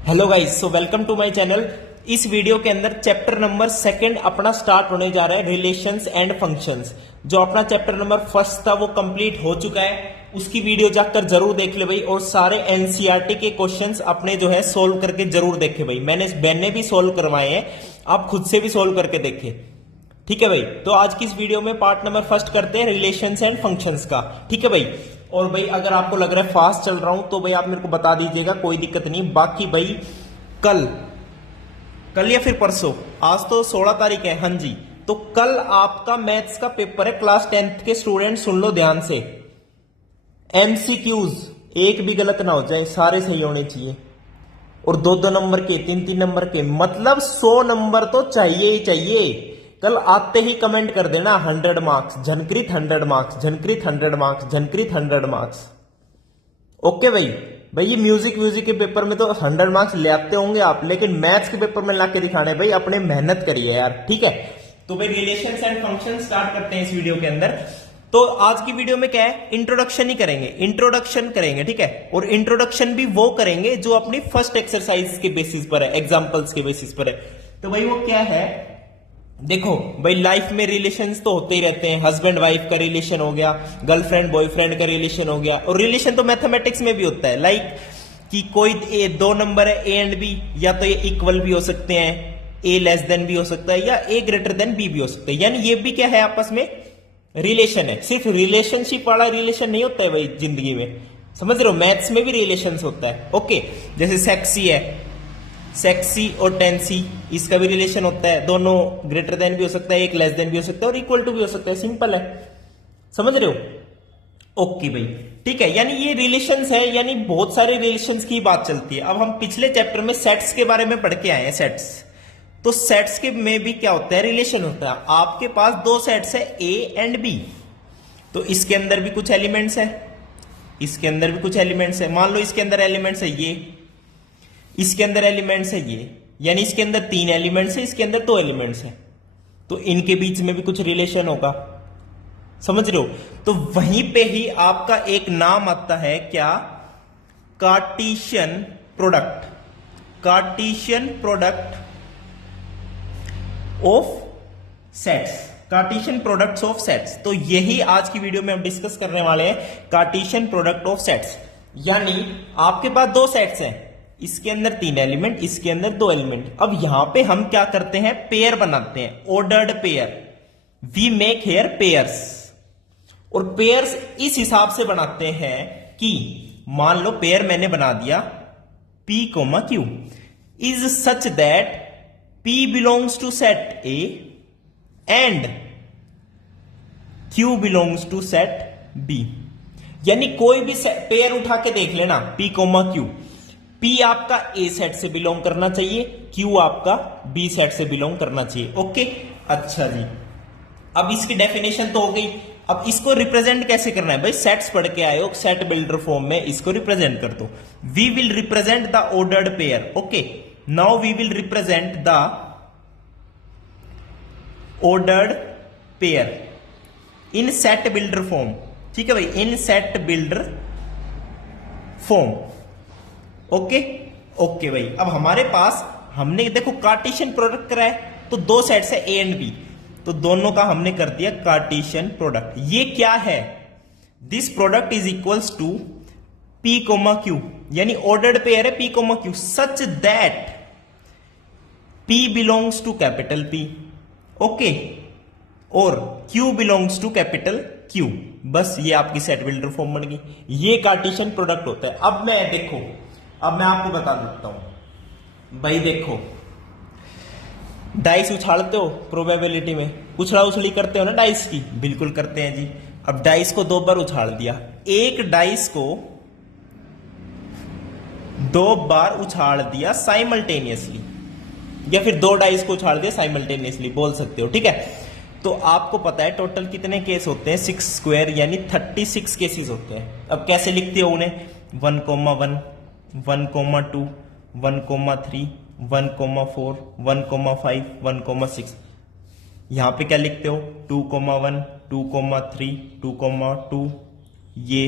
Hello guys, so welcome to my channel. इस video के अंदर चैप्टर नंबर सेकंड अपना स्टार्ट होने जा रहा है, रिलेशंस एंड फंक्शंस। जो अपना चैप्टर नंबर फर्स्ट था वो कंप्लीट हो चुका है, उसकी वीडियो जाकर जरूर देख ले भाई। और सारे एनसीईआरटी के क्वेश्चंस अपने जो है सोल्व करके जरूर देखे भाई। मैंने भी सोल्व करवाए हैं, आप खुद से भी सोल्व करके देखे। ठीक है भाई, तो आज की इस वीडियो में पार्ट नंबर फर्स्ट करते हैं रिलेशंस एंड फंक्शंस का। ठीक है भाई। और भाई अगर आपको लग रहा है फास्ट चल रहा हूं तो भाई आप मेरे को बता दीजिएगा, कोई दिक्कत नहीं। बाकी भाई कल कल या फिर परसों, आज तो 16 तारीख है, हाँ जी, तो कल आपका मैथ्स का पेपर है। क्लास 10th के स्टूडेंट सुन लो ध्यान से। एमसीक्यूज एक भी गलत ना हो जाए, सारे सही होने चाहिए। और 2-2 नंबर के, 3-3 नंबर के, मतलब 100 नंबर तो चाहिए ही चाहिए। कल आते ही कमेंट कर देना 100 मार्क्स झनकृत, 100 मार्क्स झनकृत, 100 मार्क्स झनकृत, 100 मार्क्स। ओके भाई। भाई ये म्यूजिक के पेपर में तो 100 मार्क्स ले आते होंगे आप, लेकिन मैथ्स के पेपर में लाके दिखाने भाई अपने मेहनत करिए यार। ठीक है, तो भाई रिलेशंस एंड फंक्शन स्टार्ट करते हैं इस वीडियो के अंदर। तो आज की वीडियो में क्या है, इंट्रोडक्शन ही करेंगे, इंट्रोडक्शन करेंगे। ठीक है, और इंट्रोडक्शन भी वो करेंगे जो अपनी फर्स्ट एक्सरसाइज के बेसिस पर है, एग्जाम्पल्स के बेसिस पर है। तो भाई वो क्या है, देखो भाई लाइफ में रिलेशंस तो होते ही रहते हैं। हस्बैंड वाइफ का रिलेशन हो गया, गर्लफ्रेंड बॉयफ्रेंड का रिलेशन हो गया। और रिलेशन तो मैथमेटिक्स में भी होता है, लाइक कि कोई दो नंबर है ए एंड बी, या तो ये इक्वल भी हो सकते हैं, ए लेस देन भी हो सकता है, या ए ग्रेटर देन बी भी हो सकता है। यानी ये भी क्या है, आपस में रिलेशन है। सिर्फ रिलेशनशिप वाला रिलेशन नहीं होता है भाई जिंदगी में, समझ रहे हो। मैथ्स में भी रिलेशन होता है। ओके, जैसे सेक्सी है, सेक्सी और टेंसी, इसका भी रिलेशन होता है। दोनों ग्रेटर देन भी हो सकता है, एक लेस देन भी हो सकता है, और इक्वल टू भी हो सकता है। सिंपल है, समझ रहे हो। ओके भाई, ठीक है। यानी ये रिलेशंस है, यानी बहुत सारे रिलेशंस की बात चलती है। अब हम पिछले चैप्टर में सेट्स के बारे में पढ़ के आए हैं, सेट्स। तो सेट्स के में भी क्या होता है, रिलेशन होता है। आपके पास दो सेट्स है, ए एंड बी, तो इसके अंदर भी कुछ एलिमेंट्स है, इसके अंदर भी कुछ एलिमेंट्स है। मान लो इसके अंदर एलिमेंट्स है ये, इसके अंदर एलिमेंट्स है ये, यानी इसके अंदर 3 एलिमेंट्स है, इसके अंदर 2 एलिमेंट्स है। तो इनके बीच में भी कुछ रिलेशन होगा, समझ रहे हो। तो वहीं पे ही आपका एक नाम आता है, क्या, Cartesian product, Cartesian product of sets, Cartesian products of sets. तो यही आज की वीडियो में हम डिस्कस करने वाले हैं, कार्टेशियन प्रोडक्ट ऑफ सेट्स। यानी आपके पास दो सेट्स हैं, इसके अंदर 3 एलिमेंट, इसके अंदर 2 एलिमेंट। अब यहां पे हम क्या करते हैं, पेयर बनाते हैं, ordered pair. We make here pairs. और पेयर्स इस हिसाब से बनाते हैं कि मान लो पेयर मैंने बना दिया P, Q is such that P belongs to set A and Q belongs to set B। यानी कोई भी पेयर उठा के देख लेना, P, Q, P आपका A सेट से बिलोंग करना चाहिए, Q आपका B सेट से बिलोंग करना चाहिए। ओके, अच्छा जी। अब इसकी डेफिनेशन तो हो गई। अब इसको रिप्रेजेंट कैसे करना है भाई, सेट्स पढ़ के आए हो, सेट बिल्डर फॉर्म में इसको रिप्रेजेंट कर दो। We will represent the ordered pair. Okay, now we will represent the ordered pair in set builder form. ठीक है भाई, in set builder form. Okay okay भाई। अब हमारे पास हमने देखो कार्टेशियन प्रोडक्ट करा है, तो दो सेट्स है ए एंड बी, तो दोनों का हमने कर दिया कार्टेशियन प्रोडक्ट। ये क्या है, this product is equals to P, Q, यानी ऑर्डर्ड पेयर है P, Q such that P belongs to capital P, okay, और Q belongs to capital Q। बस ये आपकी सेट बिल्डर फॉर्म बन गई। ये कार्टेशियन प्रोडक्ट होता है। अब मैं देखो, अब मैं आपको बता देता हूं भाई। देखो, डाइस उछालते हो प्रोबेबिलिटी में, उछला उछली करते हो ना डाइस की, बिल्कुल करते हैं जी। अब डाइस को 2 बार उछाल दिया, एक डाइस को 2 बार उछाल दिया साइमल्टेनियसली, या फिर 2 डाइस को उछाल दिया साइमल्टेनियसली, बोल सकते हो। ठीक है, तो आपको पता है टोटल कितने केस होते हैं, 6 स्क्वायर, यानी 36 केसेस होते हैं। अब कैसे लिखते हो उन्हें, 1, 1, 1, 2, 1, 3, 1, 4, 1, 5, 1, 6। यहां पे क्या लिखते हो, 2, 1, 2, 3, 2, 2, ये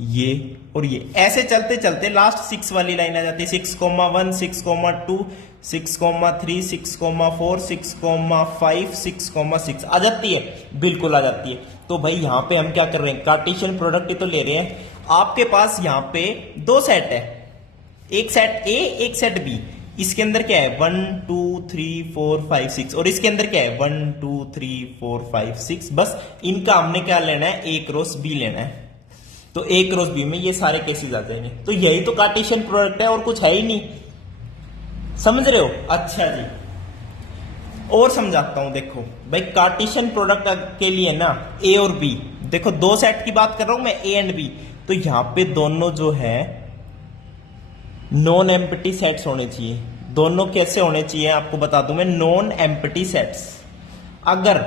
ये और ये ऐसे चलते चलते लास्ट 6 वाली लाइन आ जाती है, 6,1 6,2 6,3 6,4 6,5 6,6 आ जाती है, बिल्कुल आ जाती है। तो भाई यहां पे हम क्या कर रहे हैं, कार्टेशियन प्रोडक्ट ही तो ले रहे हैं। आपके पास यहां पे दो सेट है, एक सेट ए एक सेट बी। इसके अंदर क्या है 1 2 3 4 5 6 और इसके अंदर क्या है 1 2 3 4 5 6। बस इनका हमने क्या लेना है, ए क्रॉस बी लेना है। तो ए क्रॉस बी में ये सारे केसेस आ जाएंगे। तो यही तो कार्टेशियन प्रोडक्ट है और कुछ है ही नहीं, समझ रहे हो। अच्छा जी, और समझाता हूं। देखो भाई कार्टेशियन प्रोडक्ट के लिए ना ए और बी, देखो दो सेट की बात कर रहा हूं मैं, ए एंड बी। तो यहां पे दोनों जो है नॉन एम्प्टी सेट्स होने चाहिए। दोनों कैसे होने चाहिए आपको बता दूं मैं, नॉन एम्प्टी सेट्स। अगर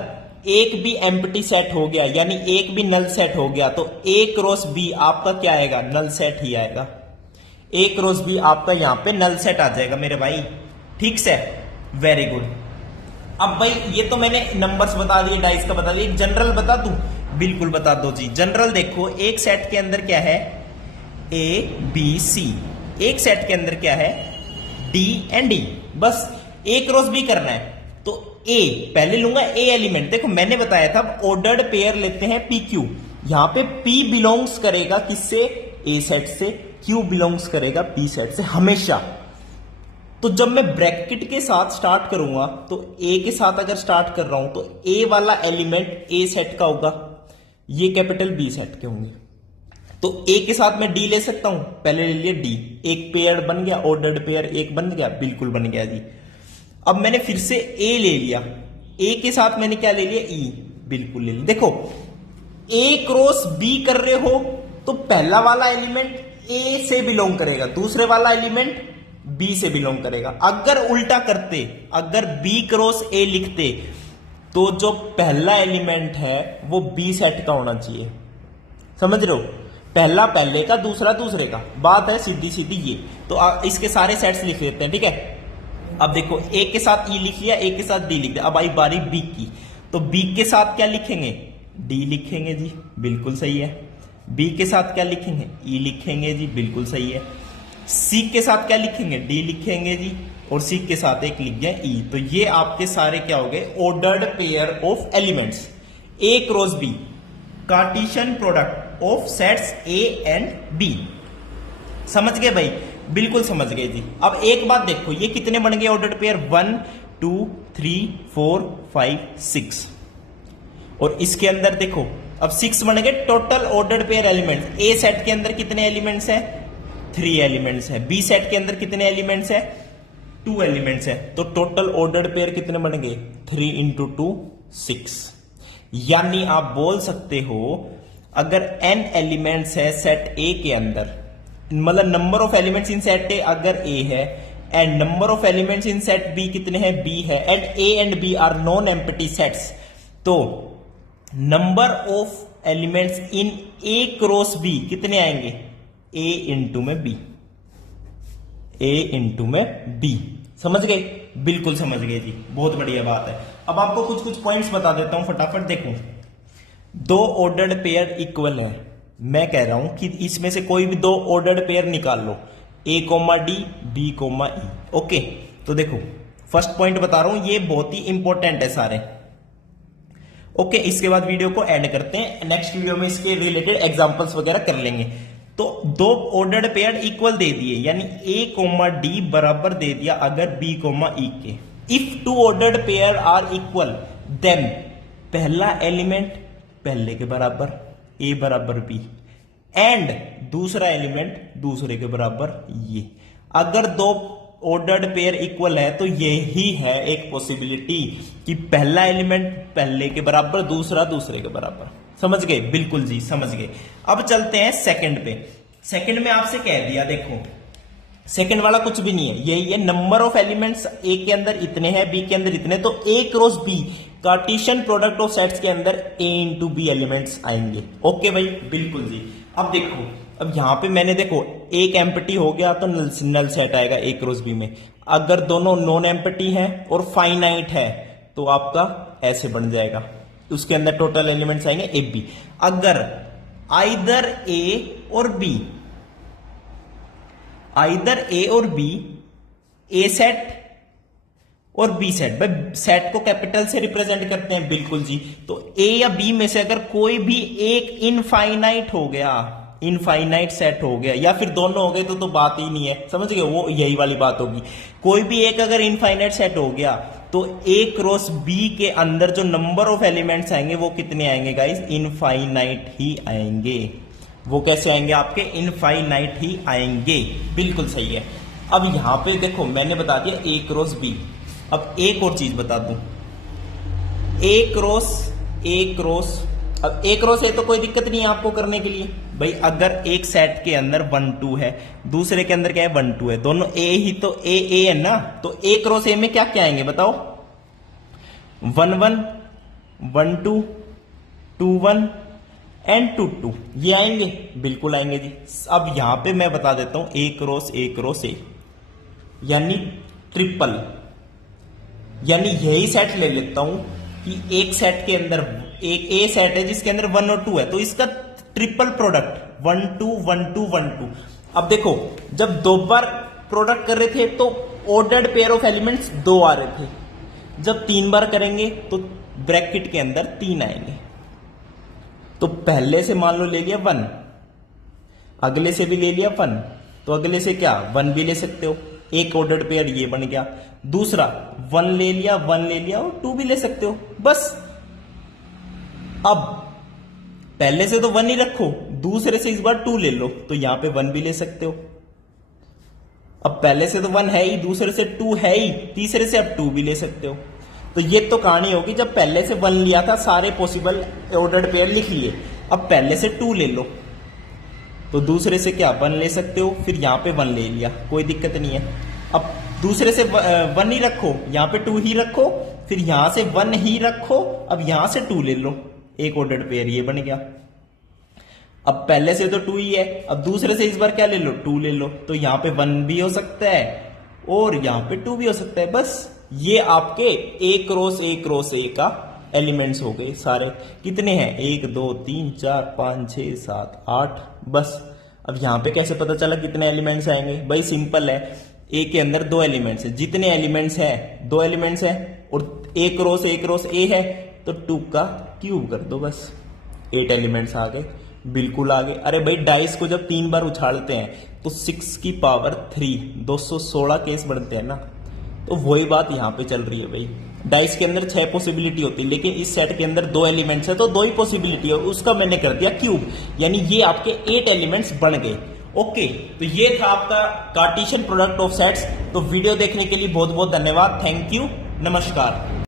एक भी एम्प्टी सेट हो गया यानी एक भी नल सेट हो गया तो ए क्रॉस बी आपका क्या आएगा, नल सेट ही आएगा। ए क्रॉस बी आपका यहां पे नल सेट आ जाएगा मेरे भाई, ठीक से, वेरी गुड। अब भाई ये तो मैंने नंबर्स बता दिए, डाइस का बता दिया, जनरल बता दूं, बिल्कुल बता दो जी। जनरल देखो, एक सेट के अंदर क्या है, ए बी सी, एक सेट के अंदर क्या है, डी एंड डी। बस ए क्रॉस बी करना है। तो ए पहले लूंगा ए एलिमेंट, देखो मैंने बताया था ऑर्डर्ड पेयर लेते हैं पी क्यू। यहां पे पी बिलोंग्स करेगा किससे, ए सेट से, क्यू बिलोंग्स करेगा बी सेट से हमेशा। तो जब मैं ब्रैकेट के साथ स्टार्ट करूंगा तो ए के साथ अगर स्टार्ट कर रहा हूं तो ए वाला एलिमेंट ए सेट का होगा, ये कैपिटल बी सेट के होंगे। तो ए के साथ मैं डी ले सकता हूं, पहले ले लिया डी, एक पेयर बन गया, ऑर्डर्ड पेयर एक बन गया, बिल्कुल बन गया जी। अब मैंने फिर से ए ले लिया, ए के साथ मैंने क्या ले लिया, ई, बिल्कुल ले लिया। देखो ए क्रॉस बी कर रहे हो तो पहला वाला एलिमेंट ए से बिलोंग करेगा, दूसरे वाला एलिमेंट बी से बिलोंग करेगा। अगर उल्टा करते, अगर बी क्रॉस ए लिखते तो जो पहला एलिमेंट है वो बी सेट का होना चाहिए, समझ रहे हो। पहला पहले का, दूसरा दूसरे का, बात है सीधी सीधी ये। तो इसके सारे सेट्स लिख देते हैं, ठीक है। अब देखो ए के साथ ई लिख लिया, ए के साथ डी लिख दिया। अब आई बारी बी की, तो बी के साथ क्या लिखेंगे, डी लिखेंगे जी, बिल्कुल सही है। बी के साथ क्या लिखेंगे, ई लिखेंगे जी, बिल्कुल सही है। सी के साथ क्या लिखेंगे, डी लिखेंगे जी, और सी के साथ एक लिख गया ई। तो ये आपके सारे क्या हो गए, ordered pair of elements, A cross B, Cartesian product of sets A and B. समझ गए भाई, बिल्कुल समझ गए जी। अब एक बात देखो, ये कितने बन गए ऑर्डर्ड पेयर, 1 2 3 4 5 6, और इसके अंदर देखो अब 6 बन गए टोटल ऑर्डर्ड पेयर एलिमेंट्स। ए सेट के अंदर कितने एलिमेंट्स हैं, 3 एलिमेंट्स हैं। बी सेट के अंदर कितने एलिमेंट्स हैं, 2 एलिमेंट्स हैं। तो टोटल ऑर्डर्ड पेयर कितने बन गए, 3 × 2 6। यानी आप बोल सकते हो अगर n एलिमेंट्स है सेट ए के अंदर, मतलब number of elements in set A अगर ए है, and number of elements in set B कितने हैं, बी है, and A and B are non empty sets, तो number of elements in A cross B कितने आएंगे, ए इंटू में B, A into में बी। समझ गए, बिल्कुल समझ गए जी, बहुत बढ़िया बात है। अब आपको कुछ कुछ पॉइंट्स बता देता हूं फटाफट। देखो दो ऑर्डर्ड पेयर इक्वल है, मैं कह रहा हूं कि इसमें से कोई भी दो ऑर्डर्ड पेयर निकाल लो, ए कोमा डी, बी कोमा ई। ओके, तो देखो फर्स्ट पॉइंट बता रहा हूं, ये बहुत ही इंपॉर्टेंट है सारे। ओके, इसके बाद वीडियो को एंड करते हैं, नेक्स्ट वीडियो में इसके रिलेटेड एग्जांपल्स वगैरह कर लेंगे। तो दो ऑर्डर्ड पेयर इक्वल दे दिए, यानी ए कोमा डी बराबर दे दिया अगर बी कोमा ई के। If two ordered pair are equal then पहला एलिमेंट पहले के बराबर, ए बराबर बी, एंड दूसरा एलिमेंट दूसरे के बराबर ये। अगर दो ऑर्डर्ड पेयर इक्वल है तो यही है एक पॉसिबिलिटी कि पहला एलिमेंट पहले के बराबर, दूसरा दूसरे के बराबर। समझ गए, बिल्कुल जी समझ गए। अब चलते हैं सेकंड पे। सेकंड में आपसे कह दिया, देखो सेकंड वाला कुछ भी नहीं है, यही है नंबर ऑफ एलिमेंट्स ए के अंदर इतने हैं, बी के अंदर इतने, तो A cross B Cartesian product of sets के अंदर ए इंटू बी एलिमेंट्स आएंगे। ओके भाई, बिल्कुल जी। अब देखो, अब यहां पे मैंने देखो एक एम्प्टी हो गया तो नल सेट आएगा ए क्रॉस बी में। अगर दोनों नॉन एम्प्टी हैं और फाइनाइट है तो आपका ऐसे बन जाएगा, उसके अंदर टोटल एलिमेंट्स आएंगे ए बी। अगर आइदर ए और बी, आइदर ए और बी, ए सेट और बी सेट। भाई सेट को कैपिटल से रिप्रेजेंट करते हैं, बिल्कुल जी। तो ए या बी में से अगर कोई भी एक इनफाइनाइट हो गया, इनफाइनाइट सेट हो गया, या फिर दोनों हो गए तो बात ही नहीं है, समझ गए, वो यही वाली बात होगी। कोई भी एक अगर इनफाइनाइट सेट हो गया तो ए क्रॉस बी के अंदर जो नंबर ऑफ एलिमेंट्स आएंगे वो कितने आएंगे गाइस? इनफाइनाइट ही आएंगे। वो कैसे आएंगे? आपके इनफाइनाइट ही आएंगे, बिल्कुल सही है। अब यहां पे देखो मैंने बता दिया ए क्रॉस बी। अब एक और चीज बता दूं, ए क्रॉस, अब ए क्रॉस है तो कोई दिक्कत नहीं है आपको करने के लिए। भाई अगर एक सेट के अंदर 1 2 है, दूसरे के अंदर क्या है? 1 2 है, दोनों ए ही, तो ए है ना, तो ए क्रॉस ए में क्या क्या आएंगे बताओ? 1 1 1 2 2 1 एंड 2 2, ये आएंगे, बिल्कुल आएंगे जी। अब यहां पे मैं बता देता हूं ए क्रॉस ए यानी ट्रिपल, यानी यही सेट ले लेता हूं कि एक सेट के अंदर एक ए सेट है जिसके अंदर 1 और 2 है, तो इसका ट्रिपल प्रोडक्ट 1 2 1 2 1 2। अब देखो जब दो बार प्रोडक्ट कर रहे थे तो ऑर्डर्ड पेयर ऑफ एलिमेंट्स 2 आ रहे थे, जब 3 बार करेंगे तो ब्रैकेट के अंदर 3 आएंगे। तो पहले से मान लो ले लिया 1, अगले से भी ले लिया 1, तो अगले से क्या 1 भी ले सकते हो, एक ऑर्डर्ड पेयर ये बन गया। दूसरा 1 ले लिया और 2 भी ले सकते हो, बस। अब पहले से तो 1 ही रखो, दूसरे से इस बार 2 ले लो, तो यहां पे 1 भी ले सकते हो। अब पहले से तो 1 है ही, दूसरे से 2 है ही, तीसरे से अब 2 भी ले सकते हो। तो ये तो कहानी होगी जब पहले से 1 लिया था, सारे पॉसिबल ऑर्डर्ड पेयर लिख लिए, अब पहले से 2 ले लो, तो दूसरे से क्या 1 ले सकते हो, फिर यहां पे 1 ले लिया, कोई दिक्कत नहीं है। अब दूसरे से 1 ही रखो, यहां पे 2 ही रखो, फिर यहां से 1 ही रखो, अब यहां से 2 ले लो, एक ऑर्डर्ड पेयर ये बन गया। अब पहले से तो 2 ही है, अब दूसरे से इस बार क्या ले लो? 2 ले लो, तो यहां पे 1 भी हो सकता है और यहां पे 2 भी हो सकता है, बस। ये आपके ए क्रॉस ए का एलिमेंट्स हो गए सारे। कितने हैं? 1 2 3 4 5 6 7 8, बस। अब यहां पे कैसे पता चला कितने एलिमेंट्स आएंगे? भाई सिंपल है, ए के अंदर 2 एलिमेंट्स है, जितने एलिमेंट्स हैं 2 एलिमेंट्स हैं, और ए क्रॉस ए है तो 2 का क्यूब कर दो, बस 8 एलिमेंट्स आ गए, बिल्कुल आ गए। अरे भाई डाइस को जब 3 बार उछालते हैं तो 6 की पावर 3 216 केस बढ़ते हैं ना, तो वही बात यहां पे चल रही है। भाई डाइस के अंदर 6 पॉसिबिलिटी होती है, लेकिन इस सेट के अंदर 2 एलिमेंट्स है तो 2 ही पॉसिबिलिटी है, उसका मैंने कर दिया क्यूब, यानी ये आपके 8 एलिमेंट्स बन गए। ओके, तो ये था आपका कार्टेशियन प्रोडक्ट ऑफ सेट्स। तो वीडियो देखने के लिए बहुत बहुत धन्यवाद, थैंक यू, नमस्कार।